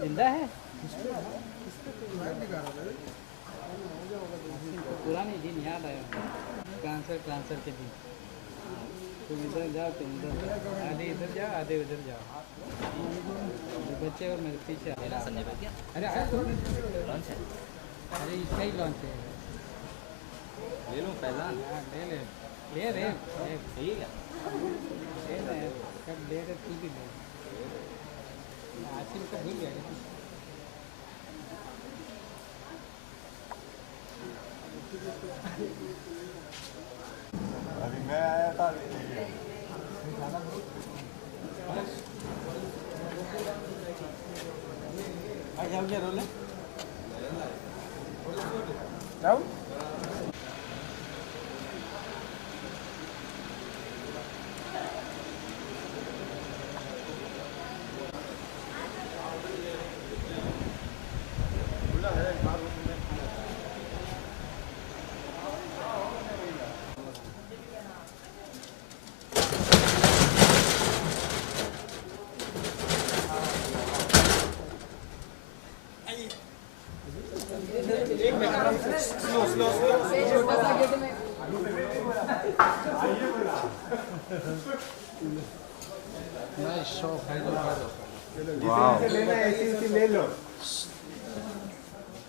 जिंदा है पुराने दिन याद आया ट्रांसफर के दिन। तुम इधर जाओ तुम उधर, आधे इधर जाओ आधे उधर जाओ। बच्चे और मेरे पीछे। अरे अरे इसका ही लॉन्च है। ले लूँ पहला? ले रे ठीक है कब ले रहे तू भी ले। आसिम का भूल गया। अभी मैं आया था जाओ क्या रोले जाओ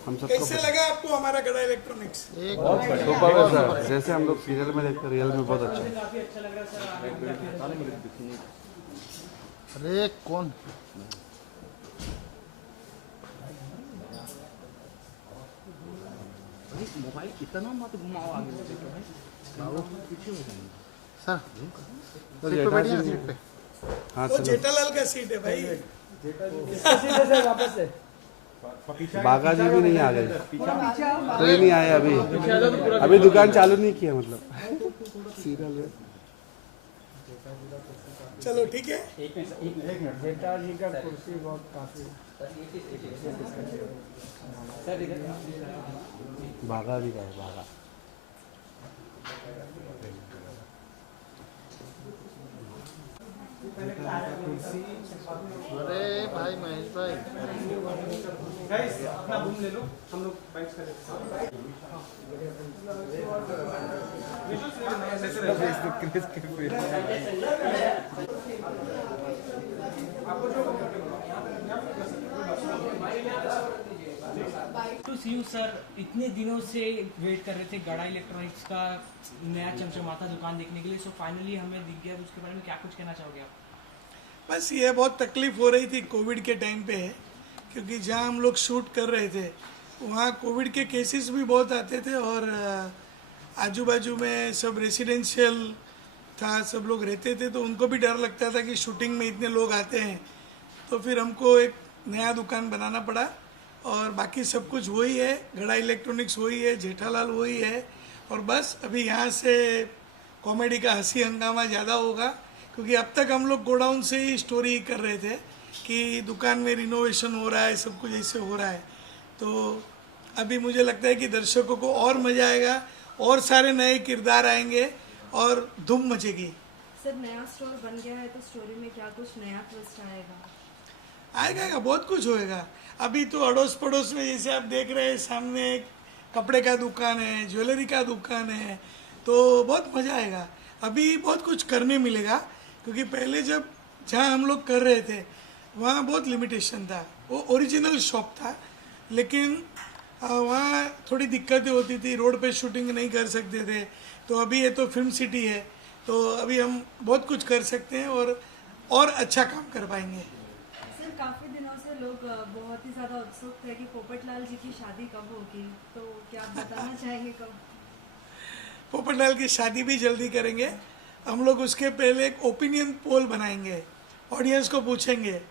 हम सबको कैसे लगा आपको हमारा गड़ा इलेक्ट्रॉनिक्स? बहुत सुपर है सर, जैसे हम लोग सीरियल में देखते रियल में बहुत अच्छा। अरे कौन मोबाइल इतना मत घुमाओ आगे सर सीट पे बैठिए सीट पे। हाँ वो जेठालाल का सीट है भाई। वापस से बागा जी भी नहीं आ गए, कोई नहीं आया अभी दुकान चालू नहीं किया मतलब सीरियल है। चलो ठीक है। एक मिनट जेठा जी का कुर्सी बहुत काफी बागा भी का है बागा। अरे भाई महेश भाई अपना रूम ले लो, हम लोग बाइक्स कर टू सी यू सर, इतने दिनों से वेट कर रहे थे गड़ा इलेक्ट्रॉनिक्स का नया चमचमाता दुकान देखने के लिए, सो फाइनली हमें दिख गया। उसके बारे में क्या कुछ कहना चाहोगे आप? बस ये बहुत तकलीफ हो रही थी कोविड के टाइम पे, क्योंकि जहाँ हम लोग शूट कर रहे थे वहाँ कोविड के केसेस भी बहुत आते थे और आजू बाजू में सब रेसिडेंशियल था, सब लोग रहते थे, तो उनको भी डर लगता था कि शूटिंग में इतने लोग आते हैं। तो फिर हमको एक नया दुकान बनाना पड़ा और बाकी सब कुछ वही है, गड़ा इलेक्ट्रॉनिक्स वही है, जेठालाल वही है। और बस अभी यहाँ से कॉमेडी का हंसी हंगामा ज़्यादा होगा, क्योंकि अब तक हम लोग गोडाउन से ही स्टोरी कर रहे थे कि दुकान में रिनोवेशन हो रहा है, सब कुछ ऐसे हो रहा है। तो अभी मुझे लगता है कि दर्शकों को और मज़ा आएगा और सारे नए किरदार आएंगे और धूम मचेगी। सर नया स्टोर बन गया है तो स्टोरी में क्या कुछ नया ट्विस्ट आएगा? आएगा, बहुत कुछ होएगा। अभी तो अड़ोस पड़ोस में जैसे आप देख रहे हैं सामने एक कपड़े का दुकान है, ज्वेलरी का दुकान है, तो बहुत मज़ा आएगा। अभी बहुत कुछ करने मिलेगा, क्योंकि पहले जब जहाँ हम लोग कर रहे थे वहाँ बहुत लिमिटेशन था, वो ओरिजिनल शॉप था, लेकिन वहाँ थोड़ी दिक्कतें होती थी, रोड पे शूटिंग नहीं कर सकते थे। तो अभी ये तो फिल्म सिटी है, तो अभी हम बहुत कुछ कर सकते हैं और अच्छा काम कर पाएंगे। सर काफ़ी दिनों से लोग बहुत ही ज़्यादा उत्सुक थे कि पोपटलाल जी की शादी कब होगी, तो क्या आप बताना चाहेंगे कब? पोपटलाल की शादी भी जल्दी करेंगे हम लोग। उसके पहले एक ओपिनियन पोल बनाएंगे, ऑडियंस को पूछेंगे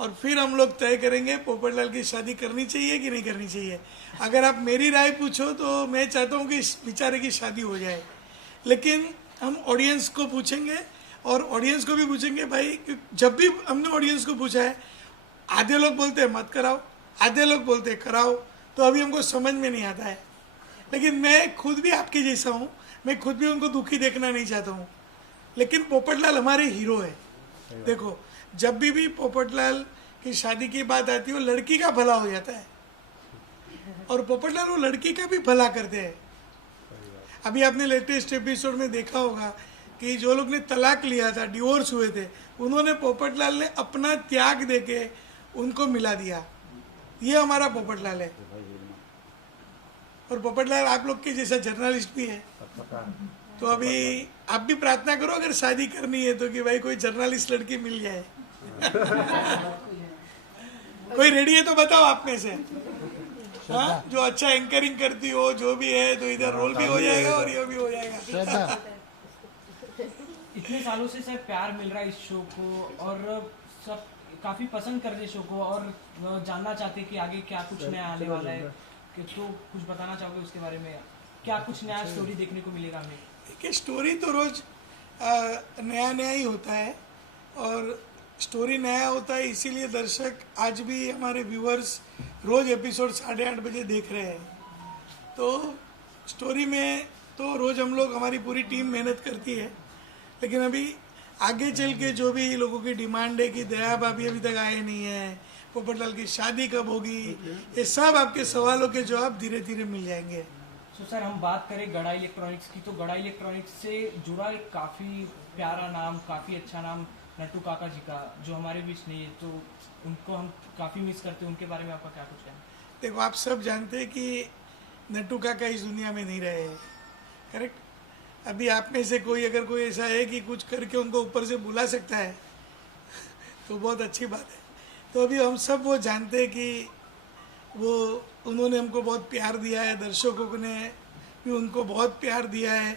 और फिर हम लोग तय करेंगे पोपटलाल की शादी करनी चाहिए कि नहीं करनी चाहिए। अगर आप मेरी राय पूछो तो मैं चाहता हूँ कि इस बेचारे की शादी हो जाए, लेकिन हम ऑडियंस को पूछेंगे और ऑडियंस को भी पूछेंगे भाई। जब भी हमने ऑडियंस को पूछा है, आधे लोग बोलते हैं मत कराओ, आधे लोग बोलते हैं कराओ, तो अभी हमको समझ में नहीं आता है। लेकिन मैं खुद भी आपके जैसा हूँ, मैं खुद भी उनको दुखी देखना नहीं चाहता हूँ, लेकिन पोपटलाल हमारे हीरो है। देखो, जब भी पोपटलाल की शादी की बात आती है वो लड़की का भला हो जाता है, और पोपटलाल वो लड़की का भी भला करते हैं। अभी आपने लेटेस्ट एपिसोड में देखा होगा कि जो लोग ने तलाक लिया था, डिवोर्स हुए थे, उन्होंने पोपटलाल ने अपना त्याग देके उनको मिला दिया। ये हमारा पोपटलाल है। और पोपटलाल आप लोग के जैसा जर्नलिस्ट भी है, तो अभी आप भी प्रार्थना करो अगर शादी करनी है तो कि भाई कोई जर्नलिस्ट लड़की मिल जाए। कोई रेडी है तो बताओ आप में से, हाँ, जो अच्छा एंकरिंग करती हो, जो भी है, तो इधर रोल भी हो जाएगा और ये भी हो जाएगा। इतने सालों से सर प्यार मिल रहा है इस शो को, और सब काफी पसंद कर रहे शो को, और जानना चाहते कि आगे क्या कुछ नया आने वाला है, कि तो कुछ बताना चाहोगे उसके बारे में? क्या कुछ नया स्टोरी देखने को मिलेगा हमें? देखिए, स्टोरी तो रोज नया नया ही होता है, और स्टोरी नया होता है इसीलिए दर्शक आज भी हमारे व्यूअर्स रोज एपिसोड 8:30 बजे देख रहे हैं। तो स्टोरी में तो रोज हम लोग, हमारी पूरी टीम मेहनत करती है, लेकिन अभी आगे चल के जो भी लोगों की डिमांड है कि दया भाभी अभी तक आए नहीं है, पोपटलाल की शादी कब होगी, ये सब आपके सवालों के जवाब धीरे धीरे मिल जाएंगे। तो सर हम बात करें गड़ा इलेक्ट्रॉनिक्स की, तो गड़ा इलेक्ट्रॉनिक्स से जुड़ा एक काफ़ी प्यारा नाम, काफ़ी अच्छा नाम नट्टू काका जी का, जो हमारे बीच नहीं है, तो उनको हम काफ़ी मिस करते हैं। उनके बारे में आपका क्या कुछ कहना? देखो, आप सब जानते हैं कि नट्टू काका इस दुनिया में नहीं रहे, करेक्ट। अभी आप में से कोई अगर कोई ऐसा है कि कुछ करके उनको ऊपर से बुला सकता है तो बहुत अच्छी बात है। तो अभी हम सब वो जानते हैं कि वो, उन्होंने हमको बहुत प्यार दिया है, दर्शकों ने भी उनको बहुत प्यार दिया है,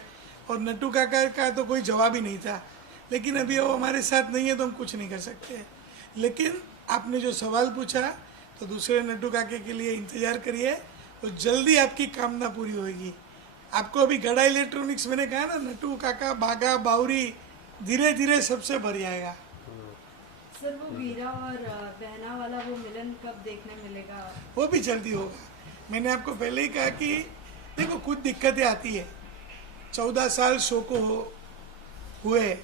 और नट्टू काका का तो कोई जवाब ही नहीं था। लेकिन अभी वो हमारे साथ नहीं है तो हम कुछ नहीं कर सकते। लेकिन आपने जो सवाल पूछा, तो दूसरे नट्टू काके के लिए इंतज़ार करिए, तो जल्दी आपकी कामना पूरी होगी। आपको अभी गड़ा इलेक्ट्रॉनिक्स, मैंने कहा ना, नट्टू काका, बागा, बावरी, धीरे धीरे सबसे भर जाएगा। सर, वो वीरा और बहना वाला वो मिलन कब देखने मिलेगा? वो भी जल्दी होगा। मैंने आपको पहले ही कहा कि देखो, कुछ दिक्कतें आती है, 14 साल शो को हुए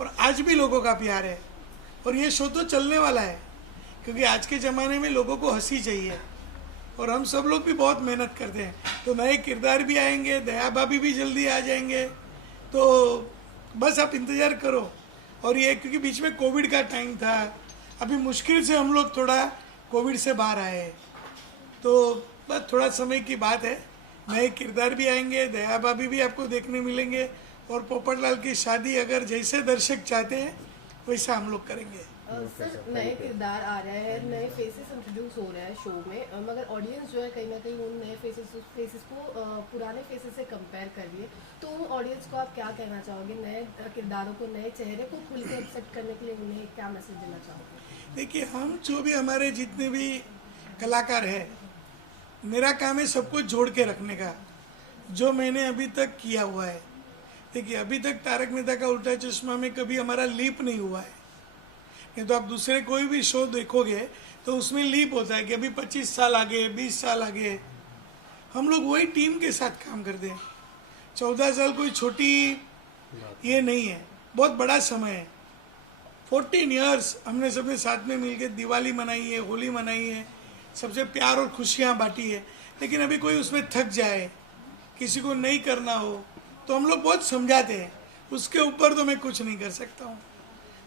और आज भी लोगों का प्यार है, और ये शो तो चलने वाला है, क्योंकि आज के ज़माने में लोगों को हंसी चाहिए, और हम सब लोग भी बहुत मेहनत करते हैं। तो नए किरदार भी आएंगे, दया भाभी भी जल्दी आ जाएंगे, तो बस आप इंतज़ार करो। और ये क्योंकि बीच में कोविड का टाइम था, अभी मुश्किल से हम लोग थोड़ा कोविड से बाहर आए, तो बस थोड़ा समय की बात है। नए किरदार भी आएंगे, दया भाभी भी आपको देखने मिलेंगे, और पोपटलाल की शादी अगर जैसे दर्शक चाहते हैं वैसा हम लोग करेंगे। सर, नए किरदार आ रहे हैं, नए फेसेस इंट्रोड्यूस हो रहे हैं शो में, मगर ऑडियंस जो है कहीं ना कहीं उन नए फेसेस को पुराने फेसेस से कंपेयर कर रही है। तो उन ऑडियंस को आप क्या कहना चाहोगे? नए किरदारों को, नए चेहरे को खुल के एक्सेप्ट करने के लिए उन्हें क्या मैसेज देना चाहोगे? देखिए, हम जो भी, हमारे जितने भी कलाकार हैं, मेरा काम है सबको जोड़ के रखने का, जो मैंने अभी तक किया हुआ है। देखिए, अभी तक तारक मेहता का उल्टा चश्मा में कभी हमारा लीप नहीं हुआ है। नहीं तो आप दूसरे कोई भी शो देखोगे तो उसमें लीप होता है कि अभी 25 साल आगे, 20 साल आगे। हम लोग वही टीम के साथ काम करते हैं। 14 साल कोई छोटी ये नहीं है, बहुत बड़ा समय है। 14 ईयर्स हमने सबने साथ में मिलकर दिवाली मनाई है, होली मनाई है, सबसे प्यार और खुशियाँ बांटी है। लेकिन अभी कोई उसमें थक जाए, किसी को नहीं करना हो, तो हम लोग बहुत समझाते हैं। उसके ऊपर तो मैं कुछ नहीं कर सकता हूँ।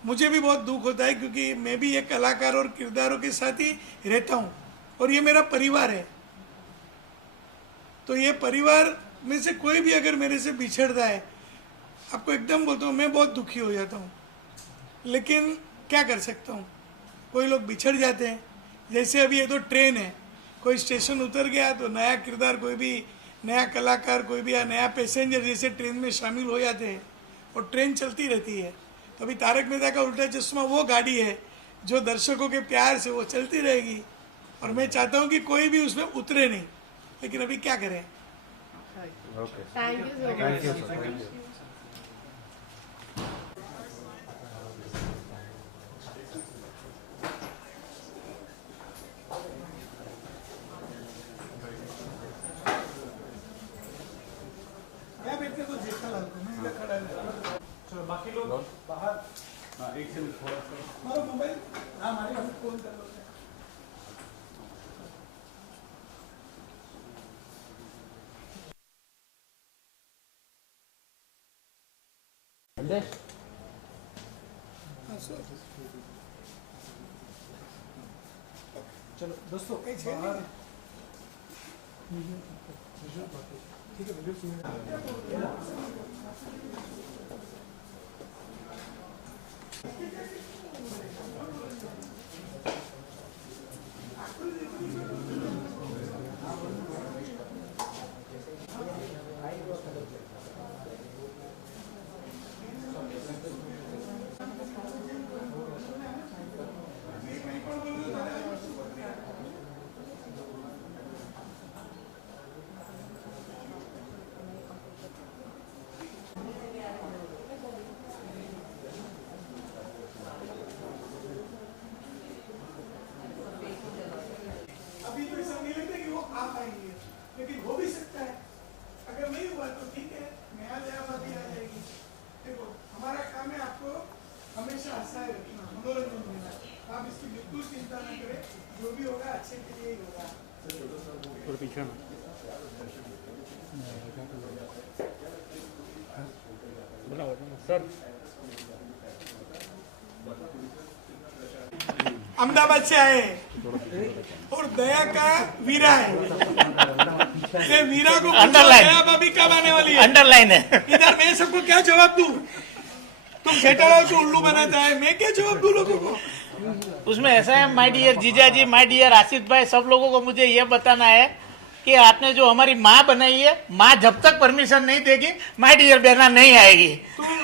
मुझे भी बहुत दुख होता है, क्योंकि मैं भी एक कलाकार और किरदारों के साथ ही रहता हूँ, और ये मेरा परिवार है। तो ये परिवार में से कोई भी अगर मेरे से बिछड़ता है, आपको एकदम बोलता हूँ, मैं बहुत दुखी हो जाता हूँ। लेकिन क्या कर सकता हूँ, कोई लोग बिछड़ जाते हैं। जैसे अभी ये तो ट्रेन है, कोई स्टेशन उतर गया तो नया किरदार, कोई भी नया कलाकार, कोई भी नया पैसेंजर जैसे ट्रेन में शामिल हो जाते हैं, और ट्रेन चलती रहती है। तो अभी तारक मेहता का उल्टा चश्मा वो गाड़ी है जो दर्शकों के प्यार से वो चलती रहेगी और मैं चाहता हूँ कि कोई भी उसमें उतरे नहीं, लेकिन अभी क्या करें। Thank you so thank you much. Sir. मैं बैठते तो जेठालाल को, मैं इधर खड़ा रहता। चलो बाकी लोग बाहर। हाँ, एक से थोड़ा सा हमारा मोबाइल, हाँ हमारे हम फोन कर लो। चलो दोस्तों बाहर ठीक है। अभी तो ऐसा नहीं लगता कि वो आ पाएंगे, लेकिन हो भी सकता है। अगर नहीं हुआ तो ठीक है, नया नया बात आ जाएगी। देखो हमारा काम है आपको हमेशा हंसाए रखना, मनोरंजन देना। आप इसकी बिल्कुल चिंता न करें, जो भी होगा अच्छे के लिए ही होगा। अहमदाबाद से आए और दया का वीरा है। ये वीरा को दया भाभी कब आने वाली है? अंडरलाइन है। इधर मैं सबको क्या जवाब दूं? तुम जेठालाल को उल्लू बनाता है, मैं क्या जवाब दूं लोगों को? उसमें ऐसा है, माय डियर जीजा जी, माय डियर आसिफ भाई, सब लोगों को मुझे ये बताना है कि आपने जो हमारी माँ बनाई है, माँ जब तक परमिशन नहीं देगी माय डियर बहना नहीं आएगी। तो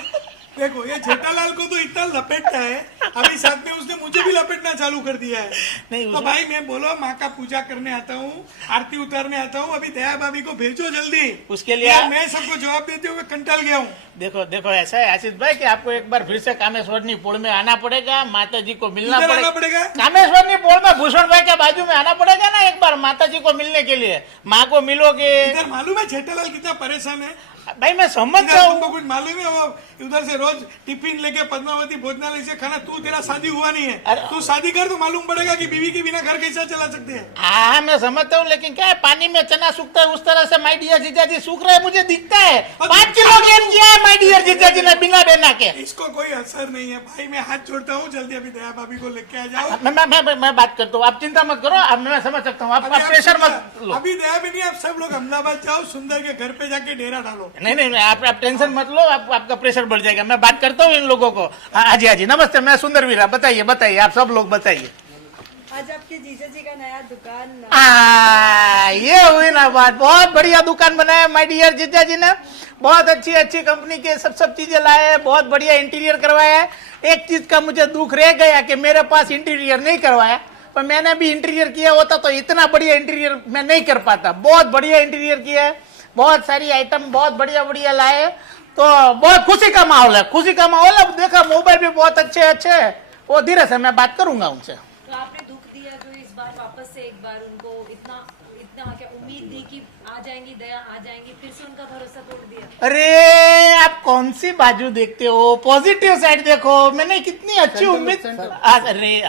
देखो ये जेठालाल को तो इतना लपेटता है, अभी साथ में उसने मुझे भी लपेटना चालू कर दिया है। नहीं, तो भाई मैं बोलो माँ का पूजा करने आता हूँ, आरती उतारने आता हूँ, अभी दया भाभी को भेजो जल्दी। उसके लिए यार मैं सबको जवाब देते हुए कंटल गया हूँ। देखो देखो ऐसा है आशीष भाई कि आपको एक बार फिर से कामेश्वरनी पोल में आना पड़ेगा, माता जी को मिलना इधर आना पड़ेगा? कामेश्वरनी पोल में भूषण भाई के बाजू में आना पड़ेगा ना एक बार, माता जी को मिलने के लिए। माँ को मिलोगे। इधर मालूम है जेठालाल कितना परेशान है? भाई मैं समझता इधर तुमको हूँ। कुछ मालूम है? वो उधर से रोज टिफिन लेके पद्मावती भोजनालय से खाना, तू तेरा शादी हुआ नहीं है, अरे- तू शादी कर तो मालूम पड़ेगा कि बीवी के बिना घर कैसा चला सकते हैं। हाँ मैं समझता हूँ, लेकिन क्या है, पानी में चना सूखता है उस तरह से माय डियर जीजा जी सूख रहे हैं, मुझे दिखता है। 5 किलो गेन किया है माय डियर जीजा जी ने बिना बहना के। इसको कोई असर नहीं है भाई, मैं हाथ जोड़ता हूँ, जल्दी अभी दया भाभी को लेके आ जाओ। मैं बात करता हूँ, आप चिंता मत करो, अब मैं समझ सकता हूँ, आप अभी आप प्रेशर सुंदर- मत लो। अभी दया भी नहीं, आप सब लोग अहमदाबाद जाओ, सुंदर के घर पे जाके डेरा डालो। नहीं नहीं आप टेंशन मत लो, आपका प्रेशर बढ़ जाएगा। मैं बात करता हूँ इन लोगों को। हाँ जी हाँ जी, नमस्ते, मैं सुंदर वीरा। बताइए बताइए, आप सब लोग बताइए। आज आपके जीजा जी का नया दुकान ये हुई ना बात, बहुत बढ़िया दुकान बनाया माय डियर जीजा जी ने, बहुत अच्छी अच्छी कंपनी के सब चीजें लाए हैं, बहुत बढ़िया इंटीरियर करवाया है। एक चीज का मुझे दुख रह गया कि मेरे पास इंटीरियर नहीं करवाया, पर मैंने भी इंटीरियर किया होता तो इतना बढ़िया इंटीरियर मैं नहीं कर पाता। बहुत बढ़िया इंटीरियर किया है, बहुत सारी आइटम बहुत बढ़िया बढ़िया लाए, तो बहुत खुशी का माहौल है, खुशी का माहौल है। देखा मोबाइल भी बहुत अच्छे अच्छे है, वो धीरे से मैं बात करूंगा उनसे। तो आपने दुख दिया जो इस बार वापस से एक बार उनको इतना इतना क्या उम्मीद दी कि आ जाएंगी दया आ जाएंगी, फिर से उनका भरोसा तोड़ दिया। अरे आप कौन सी बाजू देखते हो, पॉजिटिव साइड देखो। मैंने कितनी अच्छी उम्मीद, अरे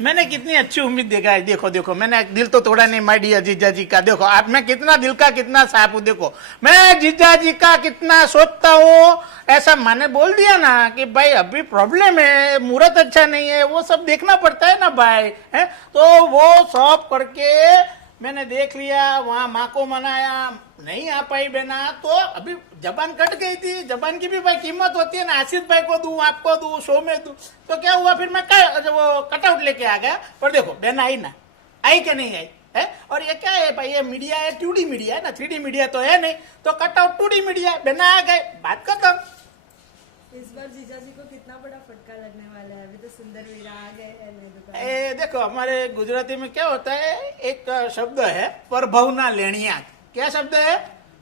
मैंने कितनी अच्छी उम्मीद देखा है। देखो देखो मैंने दिल तो तोड़ा नहीं माय डियर जीजा जी का। देखो आप, मैं कितना दिल का कितना साफ हूँ। देखो मैं जीजा जी का कितना सोचता हूँ। ऐसा मैंने बोल दिया ना कि भाई अभी प्रॉब्लम है, मुहूर्त अच्छा नहीं है, वो सब देखना पड़ता है ना भाई, है तो वो सब करके मैंने देख लिया, वहाँ माँ को मनाया, नहीं आ पाई बहना, तो अभी जबान कट गई थी। जबान की भी भाई कीमत होती है ना, आशीष भाई को दूं, आपको दूं, शो में दूं, तो क्या हुआ फिर मैं वो कटआउट लेके आ गया। पर देखो बहना आई ना, आई क्या नहीं आई है। और ये क्या है भाई, ये मीडिया है, 2D मीडिया है ना, 3D मीडिया तो है नहीं, तो कटआउट 2D मीडिया, बहना आ गए, बात खत्म। इस बार और जीजा जी को कितना बड़ा फटका लगने वाला है? अभी तो सुंदर वीरा आ गए हैं नई दुकान। देखो हमारे गुजराती में क्या होता है, एक शब्द है परभवना लेणियात। क्या शब्द है?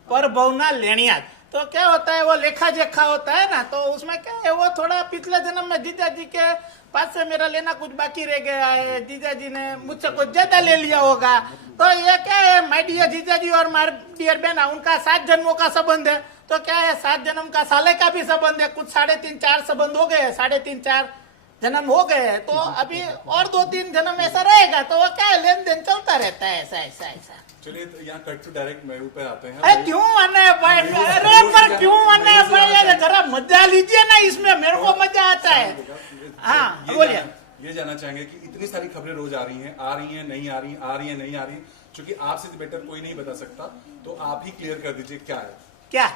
परभवना लेणियात। तो क्या होता है, वो लेखा जोखा होता है ना, तो उसमें क्या है, वो थोड़ा पिछले जन्म में जीजा जी के पास से मेरा लेना कुछ बाकी रह गया है, जीजा जी ने मुझसे कुछ ज्यादा ले लिया होगा। तो ये क्या है, माय डियर जीजा जी और माय डियर बहना, उनका 7 जन्मों का संबंध है। तो क्या है, 7 जन्म का साले का भी संबंध है, कुछ 3.5-4 संबंध हो गए, 3.5-4 जन्म हो गए हैं। तो अभी और 2-3 जन्म ऐसा रहेगा, तो वो क्या है, लेन देन चलता रहता है, ऐसा। चलिए तो यहाँ कट टू डायरेक्ट महबूब पे आते हैं। अरे क्यों आना है भाई? अरे पर क्यों आना है भाई? यार जरा मजा लीजिए ना, इसमें मेरे को मजा आता है। हाँ बोलिए। ये जानना चाहेंगे कि इतनी सारी खबरें रोज आ रही हैं, नहीं आ रही, आ रही है नहीं आ रही, क्योंकि आपसे बेटर कोई नहीं बता सकता, तो आप ही क्लियर कर दीजिए क्या है। क्या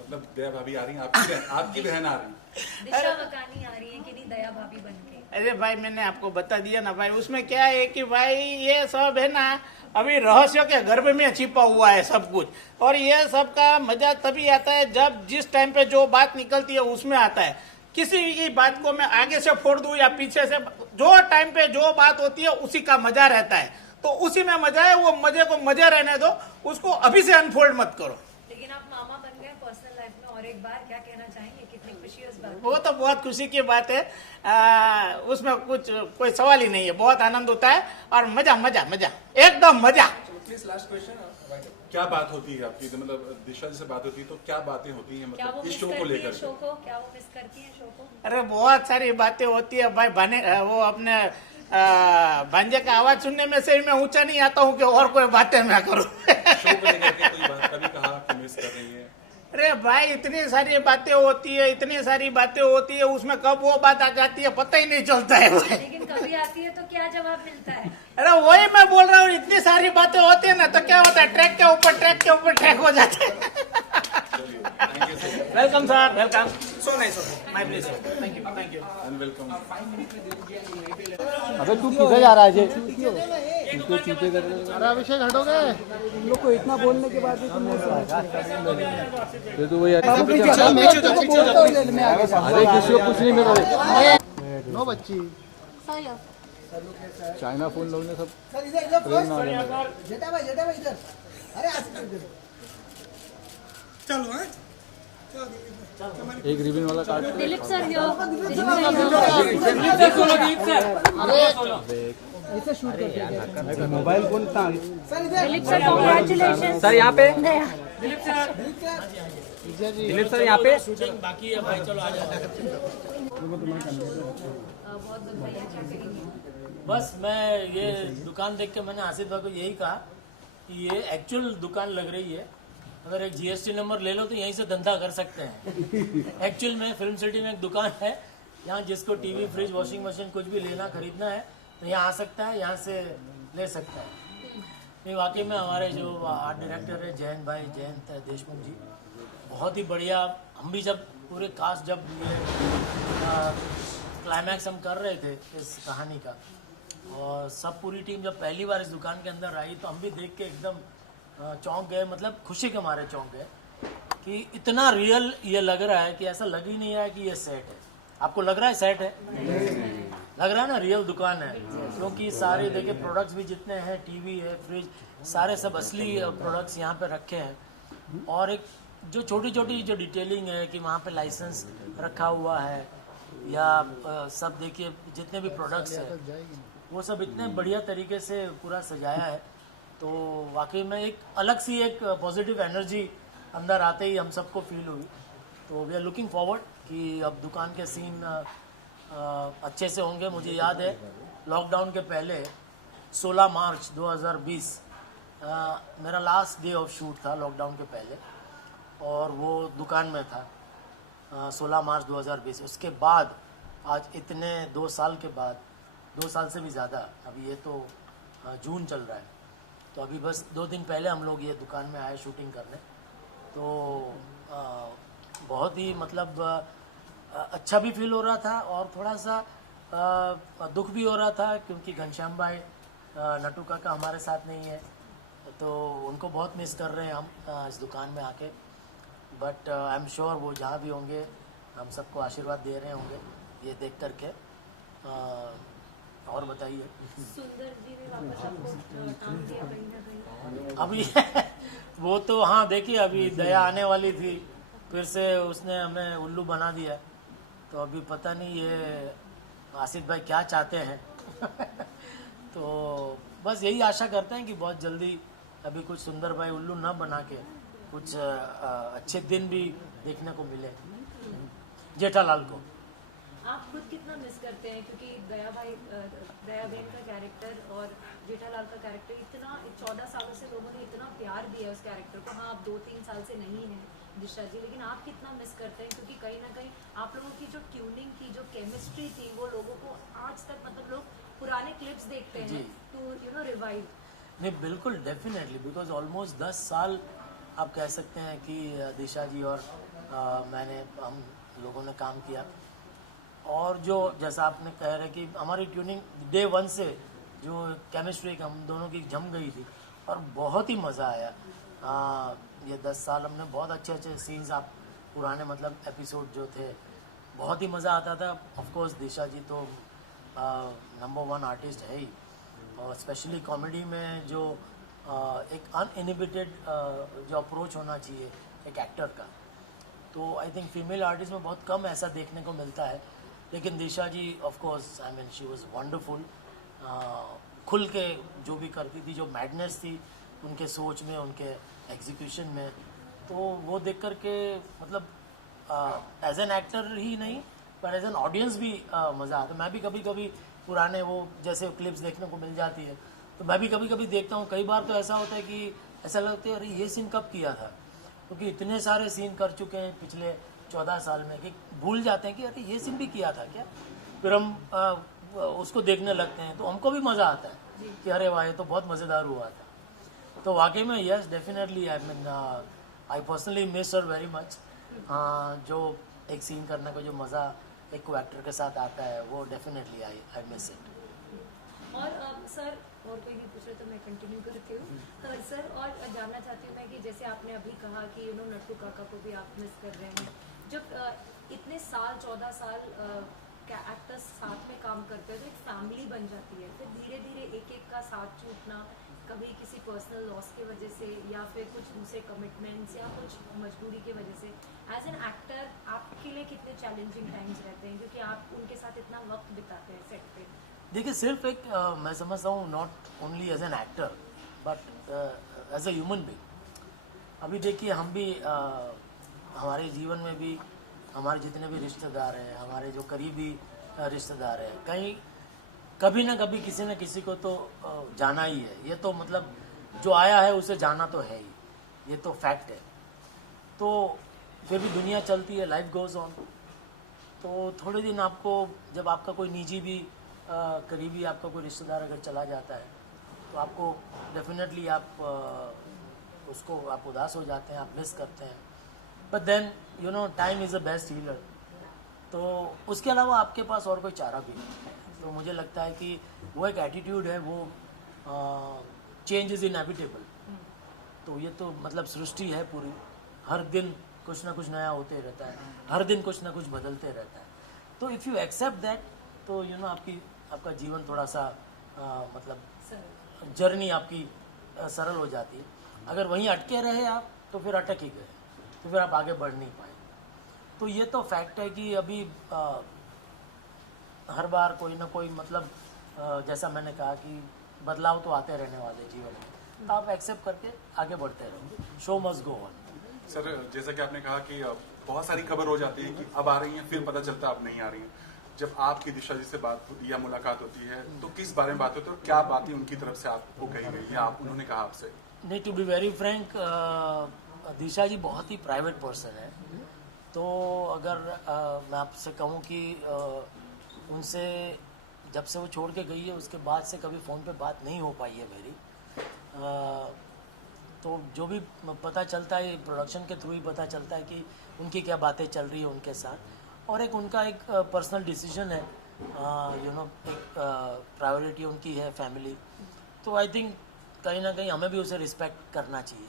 मतलब दया भाभी आ रही है, आपकी बहन आ रही है, दिशा मकानी आ रही है कि नहीं दया भाभी बनके? अरे भाई मैंने आपको बता दिया ना भाई, उसमें क्या है कि भाई ये सब है ना अभी रहस्यों के गर्भ में छिपा हुआ है सब कुछ। और ये सब का मजा तभी आता है जब जिस टाइम पे जो बात निकलती है उसमें आता है। किसी की बात को मैं आगे से फोड़ दूं या पीछे से, जो टाइम पे जो बात होती है उसी का मजा रहता है। तो उसी में मजा है, वो मजे को मजे रहने दो, उसको अभी से अनफोल्ड मत करो। लेकिन आप मामा बन गए पर्सनल लाइफ में, और एक बार क्या कहना चाहेंगे? कितनी खुशी उस बात? वो तो बहुत खुशी की बात है, उसमें कुछ कोई सवाल ही नहीं है। बहुत आनंद होता है और मजा मजा मजा एकदम मजा। क्या बात होती है आपकी, मतलब दिशा जी से बात होती है तो क्या बातें होती हैं, क्या वो मतलब मिस इस शो को करती है लेकर? शो को? क्या वो मिस करती है शो को? अरे बहुत सारी बातें होती है भाई। वो अपने भांजे का आवाज सुनने में से ही मैं ऊंचा नहीं आता हूँ कि और कोई बातें मैं करूँ। शो को लेकर के कोई बात कभी कहा कि मिस कर रही है? अरे भाई इतनी सारी बातें होती है, उसमें कब वो बात आ जाती है पता ही नहीं चलता है भाई। लेकिन कभी आती है तो क्या जवाब मिलता है? अरे वही मैं बोल रहा हूँ, इतनी सारी बातें होती है ना, तो क्या होता है, ट्रैक के ऊपर ट्रैक हो जाता है। Welcome sir, welcome. So nice, my pleasure. Thank you and welcome. अबे तू किधर जा रहा है? तुमको चीते कर रहे अरे अभिषेक हटोगे? तुम लोग को इतना बोलने के बाद भी तुम नहीं तो वही अरे किसी को कुछ नहीं मिल रहा। नो बच्ची। चाइना फोन लोग ने सब चलो है एक रिबन वाला card. Dilip sir mobile phone था। दिलीप सर कांग्रेचुलेशन सर यहाँ पे दिलीप सर यहाँ पे बाकी है भाई, चलो आ जाओ। बहुत बताइए क्या करेंगे? बस मैं ये दुकान देख के मैंने आसिफ भाई को यही कहा कि ये एक्चुअल दुकान लग रही है, अगर एक जीएसटी नंबर ले लो तो यहीं से धंधा कर सकते हैं। एक्चुअल में फिल्म सिटी में एक दुकान है, यहाँ जिसको टीवी, फ्रिज, वॉशिंग मशीन कुछ भी लेना खरीदना है तो यहाँ आ सकता है, यहाँ से ले सकता है। नहीं वाकई में हमारे जो आर्ट डायरेक्टर है जयंत देशमुख जी, बहुत ही बढ़िया। हम भी जब पूरे कास्ट जब ये क्लाइमैक्स हम कर रहे थे इस कहानी का, और सब पूरी टीम जब पहली बार इस दुकान के अंदर आई तो हम भी देख के एकदम चौंक गए, मतलब खुशी के मारे चौंक गए कि इतना रियल ये लग रहा है कि ऐसा लग ही नहीं रहा है कि ये सेट है। आपको लग रहा है सेट है? लग रहा है ना रियल दुकान है, क्योंकि सारे देखे प्रोडक्ट्स भी जितने हैं, टीवी है, फ्रिज, सारे सब असली प्रोडक्ट्स यहाँ पे रखे हैं। और एक जो छोटी छोटी जो डिटेलिंग है कि वहाँ पे लाइसेंस रखा हुआ है या सब देखिए जितने भी प्रोडक्ट्स हैं वो सब इतने बढ़िया तरीके से पूरा सजाया है। तो वाकई में एक अलग सी एक पॉजिटिव एनर्जी अंदर आते ही हम सबको फील हुई। तो वी आर लुकिंग फॉरवर्ड कि अब दुकान के सीन अच्छे से होंगे। मुझे याद है लॉकडाउन के पहले 16 मार्च 2020 मेरा लास्ट डे ऑफ शूट था लॉकडाउन के पहले, और वो दुकान में था 16 मार्च 2020। उसके बाद आज इतने 2 साल के बाद, 2 साल से भी ज़्यादा, अभी ये तो जून चल रहा है, तो अभी बस 2 दिन पहले हम लोग ये दुकान में आए शूटिंग करने। तो बहुत ही मतलब अच्छा भी फील हो रहा था और थोड़ा सा दुख भी हो रहा था, क्योंकि घनश्याम भाई नटू काका हमारे साथ नहीं है, तो उनको बहुत मिस कर रहे हैं हम इस दुकान में आके। बट आई एम श्योर वो जहाँ भी होंगे हम सबको आशीर्वाद दे रहे होंगे ये देख करके। और बताइए। सुंदर जी ने वापस आपको टांग दिया कहीं ना कहीं। अभी वो तो हाँ देखिए, अभी दया आने वाली थी, फिर से उसने हमें उल्लू बना दिया। तो अभी पता नहीं ये आसिफ भाई क्या चाहते हैं। तो बस यही आशा करते हैं कि बहुत जल्दी अभी कुछ सुंदर भाई उल्लू ना बना के कुछ अच्छे दिन भी देखने को मिले जेठालाल को। आप खुद कितना मिस करते हैं, क्योंकि दया बहन का कैरेक्टर और जेठालाल का कैरेक्टर इतना 14 सालों से लोगों ने इतना प्यार दिया उस कैरेक्टर को। हाँ, आप 2-3 साल से नहीं हैं दिशा जी, लेकिन आप कितना मिस करते हैं, क्योंकि कहीं ना कहीं आप लोगों की जो ट्यूनिंग थी, जो केमिस्ट्री थी, वो लोगों को आज तक मतलब लोग पुराने क्लिप्स देखते हैं टू रिवाइव। नहीं बिल्कुल डेफिनेटली, बिकॉज ऑलमोस्ट 10 साल आप कह सकते हैं कि दिशा जी और हम लोगों ने काम किया। और जो जैसा आपने कह रहे कि हमारी ट्यूनिंग डे 1 से जो केमिस्ट्री हम दोनों की जम गई थी और बहुत ही मज़ा आया। ये 10 साल हमने बहुत अच्छे अच्छे सीन्स, आप पुराने मतलब एपिसोड जो थे, बहुत ही मज़ा आता था। ऑफ कोर्स दिशा जी तो नंबर 1 आर्टिस्ट है ही, और स्पेशली कॉमेडी में जो एक अनइनिबिटेड जो अप्रोच होना चाहिए एक एक्टर का, तो आई थिंक फीमेल आर्टिस्ट में बहुत कम ऐसा देखने को मिलता है। लेकिन Disha ji of course I mean she was wonderful. खुल के जो भी करती थी, जो मैडनेस थी उनके सोच में, उनके एग्जीक्यूशन में, तो वो देख कर के मतलब एज एन एक्टर ही नहीं पर एज एन ऑडियंस भी मज़ा आता। मैं भी कभी कभी पुराने वो जैसे क्लिप्स देखने को मिल जाती है तो मैं भी कभी कभी देखता हूँ। कई बार तो ऐसा होता है कि ऐसा लगता है अरे ये सीन कब किया था, क्योंकि इतने सारे सीन कर चुके हैं पिछले 14 साल में कि भूल जाते हैं कि अरे ये सीन भी किया था क्या। फिर हम उसको देखने लगते हैं तो हमको भी मज़ा आता है कि अरे वाह ये तो बहुत मज़ेदार हुआ था। तो वाकई में yes definitely I mean I personally miss her very much. जो एक सीन करने का जो मज़ा एक को एक्टर के साथ आता है वो डेफिनेटली आई मिस इट। और सर और कोई नहीं पूछ रहे तो मैं कंटिन्यू करती हूँ। सर और जानना चाहती हूँ मैं कि जैसे आपने अभी कहा कि नट्टू काका को भी आप मिस कर रहे हैं। जब इतने साल 14 साल एक्टर्स साथ में काम करते हैं तो एक फैमिली बन जाती है। फिर धीरे धीरे एक एक का साथ छूटना, कभी किसी पर्सनल लॉस की वजह से या फिर कुछ दूसरे कमिटमेंट्स या कुछ मजबूरी की वजह से, एज एन एक्टर आपके लिए कितने चैलेंजिंग टाइम्स रहते हैं, क्योंकि आप उनके साथ इतना वक्त बिताते हैं सेट पे। देखिए सिर्फ एक मैं समझता हूँ not only as an actor but as a human being. अभी देखिए हम भी हमारे जीवन में भी हमारे जितने भी रिश्तेदार हैं, हमारे जो करीबी रिश्तेदार हैं, कहीं कभी ना कभी किसी न किसी को तो जाना ही है। ये तो मतलब जो आया है उसे जाना तो है ही, ये तो फैक्ट है। तो फिर भी दुनिया चलती है, लाइफ गोज ऑन। तो थोड़े दिन आपको जब आपका कोई निजी भी करीबी आपका कोई रिश्तेदार अगर चला जाता है तो आपको डेफिनेटली आप उसको आप उदास हो जाते हैं, आप मिस करते हैं। But then you know time is the best healer. तो उसके अलावा आपके पास और कोई चारा भी नहीं। तो मुझे लगता है कि वो एक एटीट्यूड है, वो चेंज इज़ इनएविटेबल। तो ये तो मतलब सृष्टि है पूरी, हर दिन कुछ ना कुछ नया होते रहता है, हर दिन कुछ ना कुछ बदलते रहता है। तो इफ़ यू एक्सेप्ट दैट तो यू नो आपका जीवन थोड़ा सा मतलब जर्नी आपकी सरल हो जाती है। अगर वहीं अटके रहे आप तो फिर अटक ही गए, तो फिर आप आगे बढ़ नहीं पाए। तो ये तो फैक्ट है कि अभी हर बार कोई ना कोई मतलब जैसा मैंने कहा कि बदलाव तो आते रहने वाले जीवन में, तो आप एक्सेप्ट करके आगे बढ़ते रहो। Show must go on. Sir जैसा कि आपने कहा कि बहुत सारी खबर हो जाती है कि अब आ रही हैं, फिर पता चलता है अब नहीं आ रही हैं। जब आपकी दिशा जी से बात होती है या मुलाकात होती है तो किस बारे में बात होती है और क्या बातें उनकी तरफ से आपको कही गई या उन्होंने कहा आपसे? नहीं, टू बी वेरी फ्रैंक, दिशा जी बहुत ही प्राइवेट पर्सन है। तो अगर मैं आपसे कहूँ कि उनसे जब से वो छोड़ के गई है उसके बाद से कभी फ़ोन पे बात नहीं हो पाई है मेरी। तो जो भी पता चलता है प्रोडक्शन के थ्रू ही पता चलता है कि उनकी क्या बातें चल रही है उनके साथ, और एक उनका एक पर्सनल डिसीजन है, यू नो एक प्रायोरिटी उनकी है फैमिली। तो आई थिंक कहीं ना कहीं हमें भी उसे रिस्पेक्ट करना चाहिए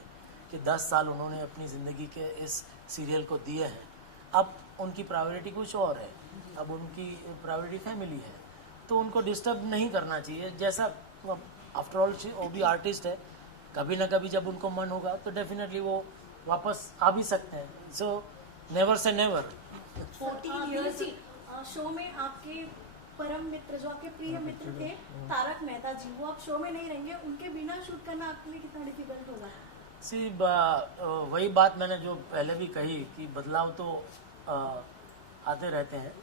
कि 10 साल उन्होंने अपनी ज़िंदगी के इस सीरियल को दिए हैं। अब उनकी प्रायोरिटी कुछ और है, अब उनकी प्रायोरिटी फैमिली है, तो उनको डिस्टर्ब नहीं करना चाहिए। जैसा आफ्टर ऑल वो भी आर्टिस्ट है, कभी ना कभी जब उनको मन होगा तो डेफिनेटली वो वापस आ भी सकते हैं। So never say never. 14 years show में आपके परम मित्र, जो आपके प्रिय मित्र थे तारक मेहता जी, वो आप शो में नहीं रहेंगे, उनके बिना शूट करना आपके लिए कितना डिफिकल्ट होगा? वही बात मैंने जो पहले भी कही कि बदलाव तो आते रहते हैं,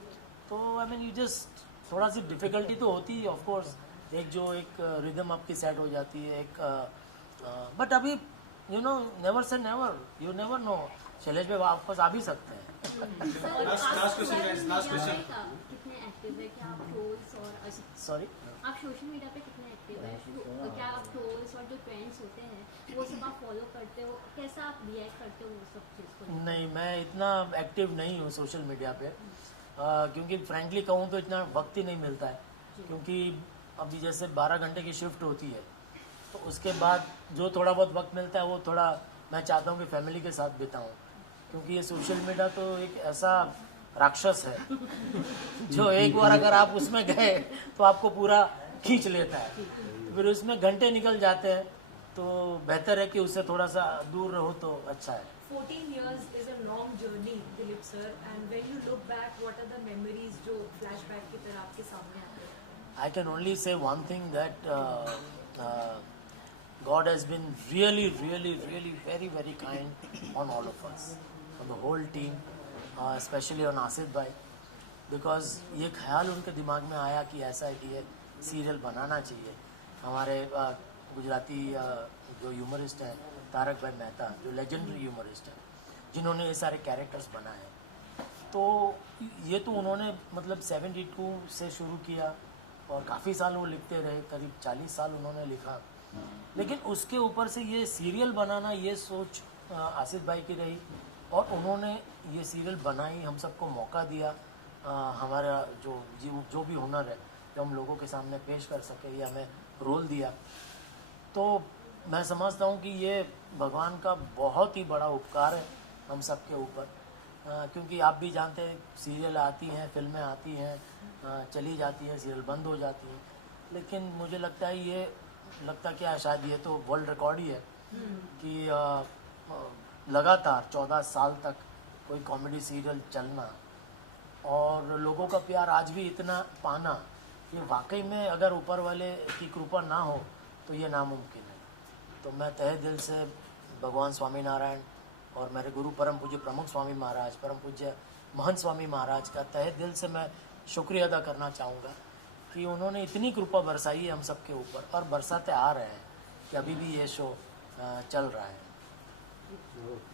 तो आई मीन यू जस्ट थोड़ा सी डिफिकल्टी तो होती है ऑफ कोर्स, एक रिदम आपकी सेट हो जाती है, बट अभी you know never say never, you never know, Shailesh भाई वापस आ भी सकते हैं। सॉरी, आप सोशल मीडिया पे कितने एक्टिव है? क्या आप ट्रोल्स और जो ट्रेंड्स होते हैं वो सब आप फॉलो करते हो? कैसा आप रिएक्ट करते हो वो सब चीज़ को? नहीं, मैं इतना एक्टिव नहीं हूँ सोशल मीडिया पे, क्योंकि फ्रैंकली कहूँ तो इतना वक्त ही नहीं मिलता है, क्योंकि अभी जैसे 12 घंटे की शिफ्ट होती है, तो उसके बाद जो थोड़ा बहुत वक्त मिलता है वो थोड़ा मैं चाहता हूँ कि फैमिली के साथ बिताऊँ, क्योंकि ये सोशल मीडिया तो एक ऐसा राक्षस है जो एक बार अगर आप उसमें गए तो आपको पूरा खींच लेता है, फिर उसमें घंटे निकल जाते हैं, तो बेहतर है कि उससे थोड़ा सा दूर रहो तो अच्छा है। 14 years is a long journey, Dilip sir, and when you look back, what are the memories जो flashback की तरह आपके सामने आते हैं? I can only say one thing, that God has been really, really, really very, very kind on all of us, on the whole team, especially on Asif भाई, because ये ख्याल उनके दिमाग में आया कि ऐसा है सीरियल बनाना चाहिए। हमारे गुजराती जो ह्यूमरिस्ट हैं तारक भाई मेहता, जो लेजेंडरी ह्यूमरिस्ट हैं, जिन्होंने ये सारे कैरेक्टर्स बनाए, तो ये तो उन्होंने मतलब 72 से शुरू किया और काफ़ी साल वो लिखते रहे, करीब 40 साल उन्होंने लिखा, लेकिन उसके ऊपर से ये सीरियल बनाना, ये सोच आसिफ भाई की रही, और उन्होंने ये सीरियल बनाई, हम सबको मौका दिया, हमारा जो भी हुनर है जो हम लोगों के सामने पेश कर सके, ये हमें रोल दिया। तो मैं समझता हूँ कि ये भगवान का बहुत ही बड़ा उपकार है हम सब के ऊपर, क्योंकि आप भी जानते हैं सीरियल आती हैं, फिल्में आती हैं, चली जाती हैं, सीरियल बंद हो जाती हैं, लेकिन मुझे लगता है क्या शायद ये तो वर्ल्ड रिकॉर्ड ही है कि लगातार 14 साल तक कोई कॉमेडी सीरियल चलना और लोगों का प्यार आज भी इतना पाना, ये वाकई में अगर ऊपर वाले की कृपा ना हो तो ये नामुमकिन है। तो मैं तहे दिल से भगवान स्वामी नारायण और मेरे गुरु परम पूज्य प्रमुख स्वामी महाराज, परम पूज्य महंत स्वामी महाराज का तहे दिल से मैं शुक्रिया अदा करना चाहूँगा कि उन्होंने इतनी कृपा बरसाई है हम सब के ऊपर, और बरसाते आ रहे हैं कि अभी भी ये शो चल रहा है।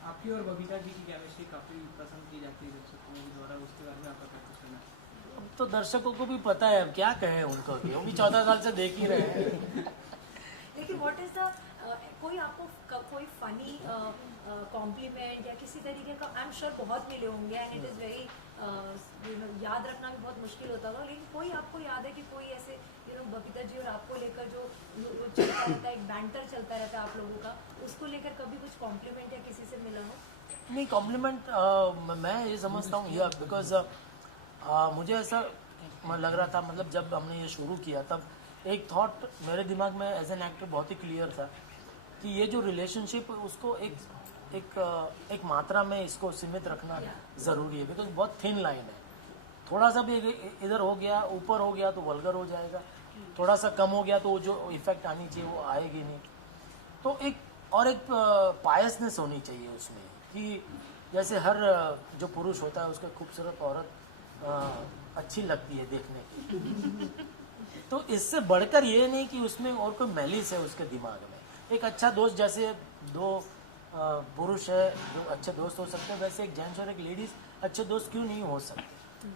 आपकी और बबीता जी की केमिस्ट्री काफ़ी पसंद की जाती है दर्शकों के द्वारा, उसके बारे में आपका क्या कुछ कहना है? तो दर्शकों को भी पता है, अब क्या कहे उनको, कि वो भी 14 साल से देख ही रहे हैं। लेकिन व्हाट इज द कोई आपको कोई फनी कॉम्प्लीमेंट या किसी तरीके का, आई एम श्योर बहुत मिले होंगे एंड इट इज़ वेरी याद रखना भी बहुत मुश्किल होता होगा, लेकिन कोई आपको याद है कि कोई ऐसे बबीता जी और आपको लेकर जो चलता रहता है, एक बैंटर चलता रहता है आप लोगों का, उसको लेकर कभी कुछ कॉम्प्लीमेंट या किसी से मिला हो? नहीं, कॉम्प्लीमेंट मैं ये समझता हूँ ये बिकॉज मुझे ऐसा लग रहा था, मतलब जब हमने ये शुरू किया तब एक थॉट मेरे दिमाग में एज एन एक्टर बहुत ही क्लियर था कि ये जो रिलेशनशिप उसको एक मात्रा में इसको सीमित रखना ज़रूरी है, बिकॉज बहुत थिन लाइन है। थोड़ा सा भी इधर हो गया, ऊपर हो गया तो वल्गर हो जाएगा, थोड़ा सा कम हो गया तो वो जो इफेक्ट आनी चाहिए वो आएगी नहीं। तो एक पायसनेस होनी चाहिए उसमें, कि जैसे हर जो पुरुष होता है उसका खूबसूरत औरत अच्छी लगती है देखने की, तो इससे बढ़कर ये नहीं कि उसमें और कोई मैलिस है उसके दिमाग में। एक अच्छा दोस्त, जैसे दो पुरुष है जो अच्छे दोस्त हो सकते हैं, वैसे एक जेंट्स और एक लेडीज अच्छे दोस्त क्यों नहीं हो सकते।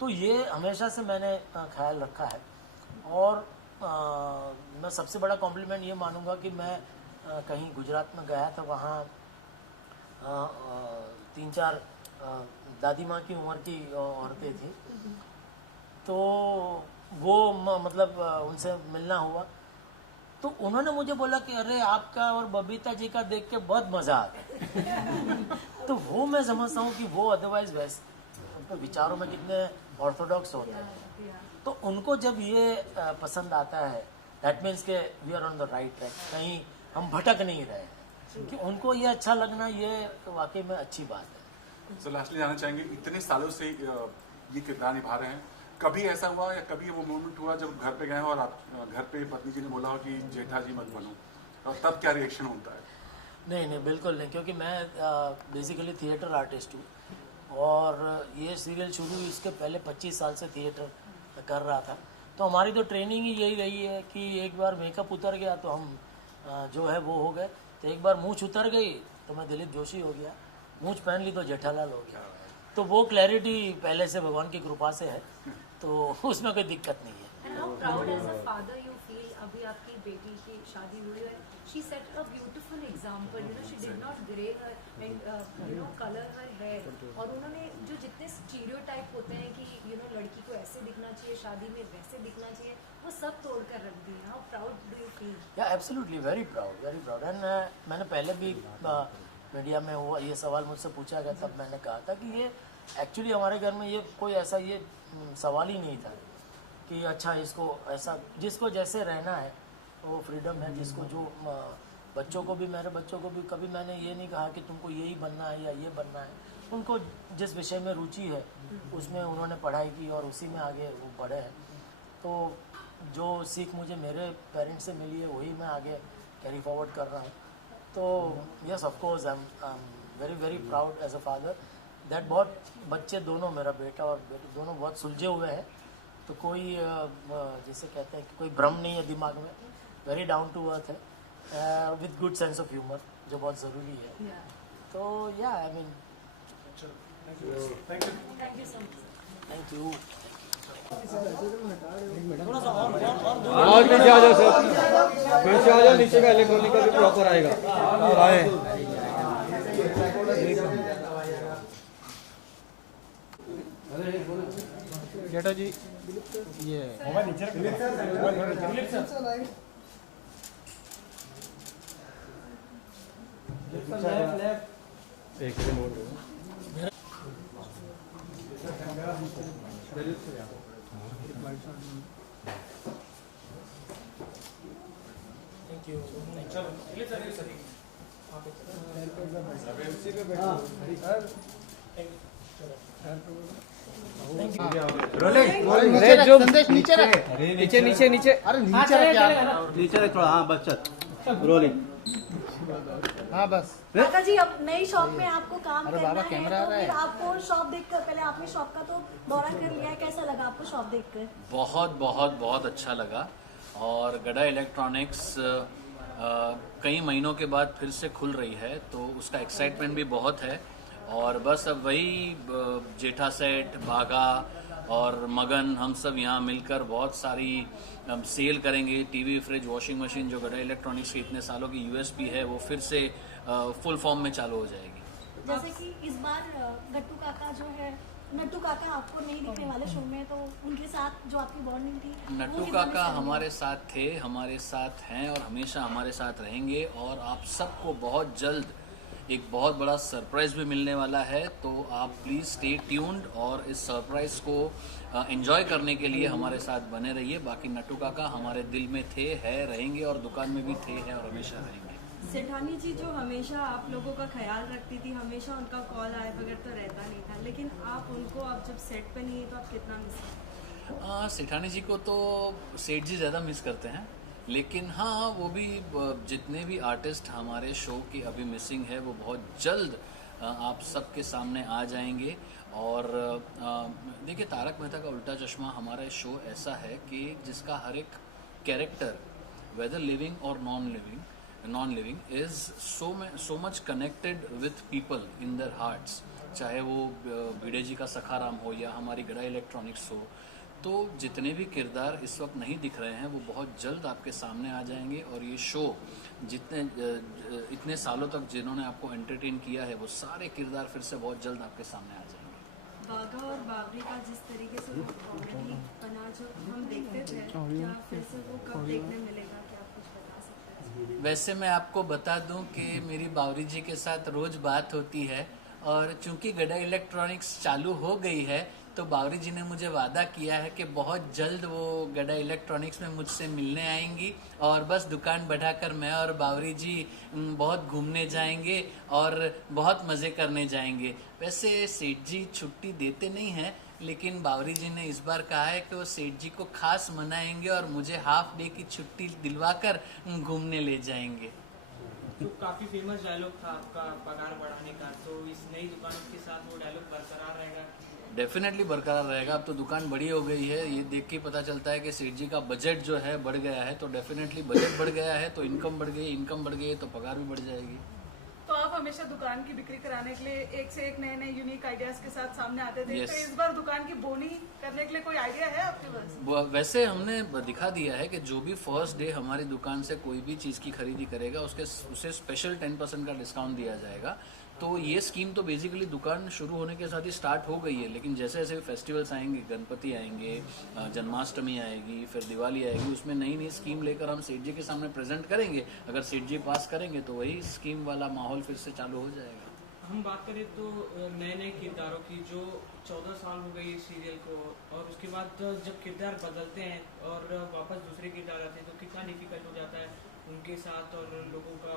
तो ये हमेशा से मैंने ख्याल रखा है, और मैं सबसे बड़ा कॉम्प्लीमेंट ये मानूंगा कि मैं कहीं गुजरात में गया था, वहाँ 3-4 दादी माँ की उम्र की औरतें थी, तो वो मतलब उनसे मिलना हुआ, तो उन्होंने मुझे बोला कि अरे आपका और बबीता जी का देख के बहुत मज़ा आता है। तो वो मैं समझता हूँ कि वो अदरवाइज उनके विचारों में कितने ऑर्थोडॉक्स होते हैं। तो उनको जब ये पसंद आता है, दैट मीन्स के we are on the right track, कहीं हम भटक नहीं रहे हैं, कि उनको ये अच्छा लगना ये वाकई में अच्छी बात है। सो लास्टली जानना चाहेंगे, इतने सालों से ये किरदार निभा रहे हैं, कभी ऐसा हुआ या कभी वो मोमेंट हुआ जब घर पे गए हो और आप घर पे पत्नी जी ने बोला हो कि जेठा जी मत बनो, और तब क्या रिएक्शन होता है? नहीं, बिल्कुल नहीं, क्योंकि मैं बेसिकली थिएटर आर्टिस्ट हूँ और ये सीरियल शुरू इसके पहले 25 साल से थिएटर कर रहा था। तो हमारी तो ट्रेनिंग ही यही रही है कि एक बार मेकअप उतर गया तो हम जो है वो हो गए। तो एक बार मूंछ उतर गई तो मैं दिलीप जोशी हो गया, मूंछ पहन ली तो जेठालाल हो गया। तो वो क्लैरिटी पहले से भगवान की कृपा से है, तो उसमें कोई दिक्कत नहीं है। And how proud as a father you feel, अभी आपकी बेटी की शादी हुई है, she set a beautiful example, you know, she did not grey her and you know color her hair, और उन्होंने जो जितने stereotype होते हैं कि you know लड़की को ऐसे दिखना चाहिए, शादी में वैसे दिखना चाहिए, वो सब तोड़ कर रख दिए। How proud do you feel? Yeah, absolutely, very proud and मैंने पहले भी मीडिया में हुआ ये सवाल मुझसे पूछा गया, तब मैंने कहा था कि ये एक्चुअली हमारे घर में ये कोई ऐसा ये सवाल ही नहीं था कि अच्छा इसको ऐसा, जिसको जैसे रहना है वो फ्रीडम है, जिसको जो बच्चों को भी, मेरे बच्चों को भी कभी मैंने ये नहीं कहा कि तुमको यही बनना है या ये बनना है। उनको जिस विषय में रुचि है उसमें उन्होंने पढ़ाई की और उसी में आगे वो बढ़े हैं। तो जो सीख मुझे मेरे पेरेंट्स से मिली है वही मैं आगे कैरी फॉरवर्ड कर रहा हूँ। तो yes of course I am very very proud as a father that बहुत बच्चे दोनों, मेरा बेटा और बेटी दोनों बहुत सुलझे हुए हैं। तो कोई जैसे कहते हैं कि कोई भ्रम नहीं है दिमाग में, वेरी डाउन टू अर्थ है with good sense of humour, जो बहुत ज़रूरी है। तो या I mean Thank you so much. Thank you. और नीचे आ जाओ सर, नीचे आ जाओ, नीचे का इलेक्ट्रॉनिक का भी प्रॉपर आएगा। जेठा जी ये एक रिमोट थैंक यू। संदेश नीचे रख, नीचे नीचे नीचे, अरे नीचे रख यार, नीचे रख थोड़ा, हाँ बस चल रोलिंग। हाँ बस। काका जी अब नई शॉप में आपको काम अरे करना बाबा, है, कैमरा आ तो रहा फिर है। आपको शॉप देखकर, पहले आपने शॉप का तो दौरा कर लिया है, कैसा लगा आपको शॉप देखकर? बहुत बहुत बहुत अच्छा लगा। और गड़ा इलेक्ट्रॉनिक्स कई महीनों के बाद फिर से खुल रही है, तो उसका एक्साइटमेंट भी बहुत है। और बस अब वही जेठा सेट, बागा और मगन, हम सब यहाँ मिलकर बहुत सारी सेल करेंगे। टीवी, फ्रिज, वॉशिंग मशीन, जो गड़ा इलेक्ट्रॉनिक्स की इतने सालों की यूएसपी है, वो फिर से फुल फॉर्म में चालू हो जाएगी। जैसे कि इस बार गट्टू काका जो है, नट्टू काका आपको नहीं दिखने वाले शो में, तो उनके साथ जो आपकी बॉन्डिंग थी, नट्टू काका हमारे साथ थे, हमारे साथ हैं और हमेशा हमारे साथ रहेंगे। और आप सबको बहुत जल्द एक बहुत बड़ा सरप्राइज भी मिलने वाला है, तो आप प्लीज़ स्टे ट्यून्ड और इस सरप्राइज को एंजॉय करने के लिए हमारे साथ बने रहिए। बाकी नट्टू काका हमारे दिल में थे, है, रहेंगे और दुकान में भी थे, हैं और हमेशा रहेंगे। सेठानी जी जो हमेशा आप लोगों का ख्याल रखती थी, हमेशा उनका कॉल आए बगैर तो रहता नहीं था, लेकिन आप उनको अब जब सेट पे नहीं है तो आप कितना मिस करते हैं? सेठानी जी को तो सेठ जी ज़्यादा मिस करते हैं, लेकिन हाँ वो भी जितने भी आर्टिस्ट हमारे शो की अभी मिसिंग है वो बहुत जल्द आप सबके सामने आ जाएंगे। और देखिए, तारक मेहता का उल्टा चश्मा हमारा शो ऐसा है कि जिसका हर एक कैरेक्टर, वेदर लिविंग और non living is so much connected with people in their hearts. चाहे वो भिड़े जी का सखाराम हो या हमारी गड़ा इलेक्ट्रॉनिक्स हो, तो जितने भी किरदार इस वक्त नहीं दिख रहे हैं वो बहुत जल्द आपके सामने आ जाएंगे। और ये शो इतने सालों तक जिन्होंने आपको एंटरटेन किया है, वो सारे किरदार फिर से बहुत जल्द आपके सामने आ जाएंगे। बागा और बाबरी का जिस तरीके से वो कॉमेडी बना जो हम देखते थे, क्या फिर से वो कब देखने मिलेगा, क्या आप कुछ बता सकते हैं? वैसे मैं आपको बता दूं कि मेरी बावरी जी के साथ रोज बात होती है और चूंकि गडा इलेक्ट्रॉनिक्स चालू हो गई है तो बावरी जी ने मुझे वादा किया है कि बहुत जल्द वो गडा इलेक्ट्रॉनिक्स में मुझसे मिलने आएंगी और बस दुकान बढ़ाकर मैं और बावरी जी बहुत घूमने जाएंगे और बहुत मज़े करने जाएंगे। वैसे सेठ जी छुट्टी देते नहीं हैं, लेकिन बावरी जी ने इस बार कहा है कि वो सेठ जी को खास मनाएंगे और मुझे हाफ डे की छुट्टी दिलवाकर घूमने ले जाएंगे। तो काफ़ी फेमस डायलॉग था आपका पगार बढ़ाने का, तो इस नई दुकान के साथ वो डायलॉग बरकरार रहेगा? डेफिनेटली बरकरार रहेगा। अब तो दुकान बड़ी हो गई है, ये देख के पता चलता है कि सेठ जी का बजट जो है बढ़ गया है, तो डेफिनेटली बजट बढ़ गया है तो इनकम बढ़ गई, इनकम बढ़ गई है तो पगार भी बढ़ जाएगी। तो आप हमेशा दुकान की बिक्री कराने के लिए एक से एक नए नए यूनिक आइडियाज के साथ सामने आते थे। Yes. तो इस बार दुकान की बोनी करने के लिए कोई आइडिया है आपके पास? वैसे हमने दिखा दिया है कि जो भी फर्स्ट डे हमारी दुकान से कोई भी चीज़ की खरीदी करेगा उसे स्पेशल 10% का डिस्काउंट दिया जाएगा। तो ये स्कीम तो बेसिकली दुकान शुरू होने के साथ ही स्टार्ट हो गई है, लेकिन जैसे जैसे फेस्टिवल्स आएंगे, गणपति आएंगे, जन्माष्टमी आएगी, फिर दिवाली आएगी, उसमें नई नई स्कीम लेकर हम सेठ जी के सामने प्रेजेंट करेंगे। अगर सेठ जी पास करेंगे तो वही स्कीम वाला माहौल फिर से चालू हो जाएगा। हम बात करें तो नए नए किरदारों की, जो 14 साल हो गई इस सीरियल को, और उसके बाद जब किरदार बदलते हैं और वापस दूसरे किरदार आते हैं तो कितना डिफिकल्ट हो जाता है उनके साथ और लोगों का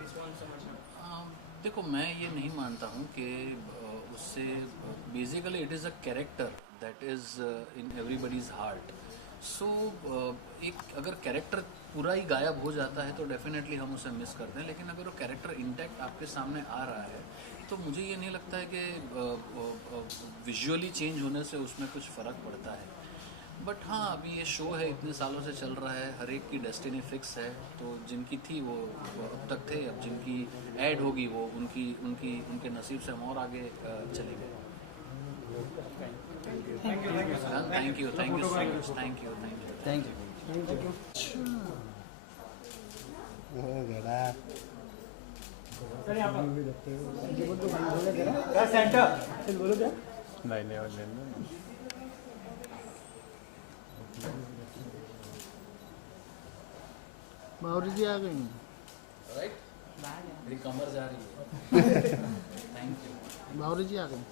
रिस्पॉन्स समझना? देखो, मैं ये नहीं मानता हूँ कि उससे basically it is a character that is in everybody's heart. So एक अगर कैरेक्टर पूरा ही गायब हो जाता है तो डेफिनेटली हम उसे मिस करते हैं, लेकिन अगर वो कैरेक्टर इंटैक्ट आपके सामने आ रहा है तो मुझे ये नहीं लगता है कि विजुअली चेंज होने से उसमें कुछ फ़र्क पड़ता है। बट हाँ, अभी ये शो है, इतने सालों से चल रहा है, हर एक की डेस्टिनी फिक्स है, तो जिनकी थी वो अब तक थे, अब जिनकी ऐड होगी वो उनके नसीब से हम और आगे चलेंगे। Thank you so much, thank you. Bawri ji आ गई। राइट, मेरी कमर जा रही है। Thank you. बावरी जी आ गई।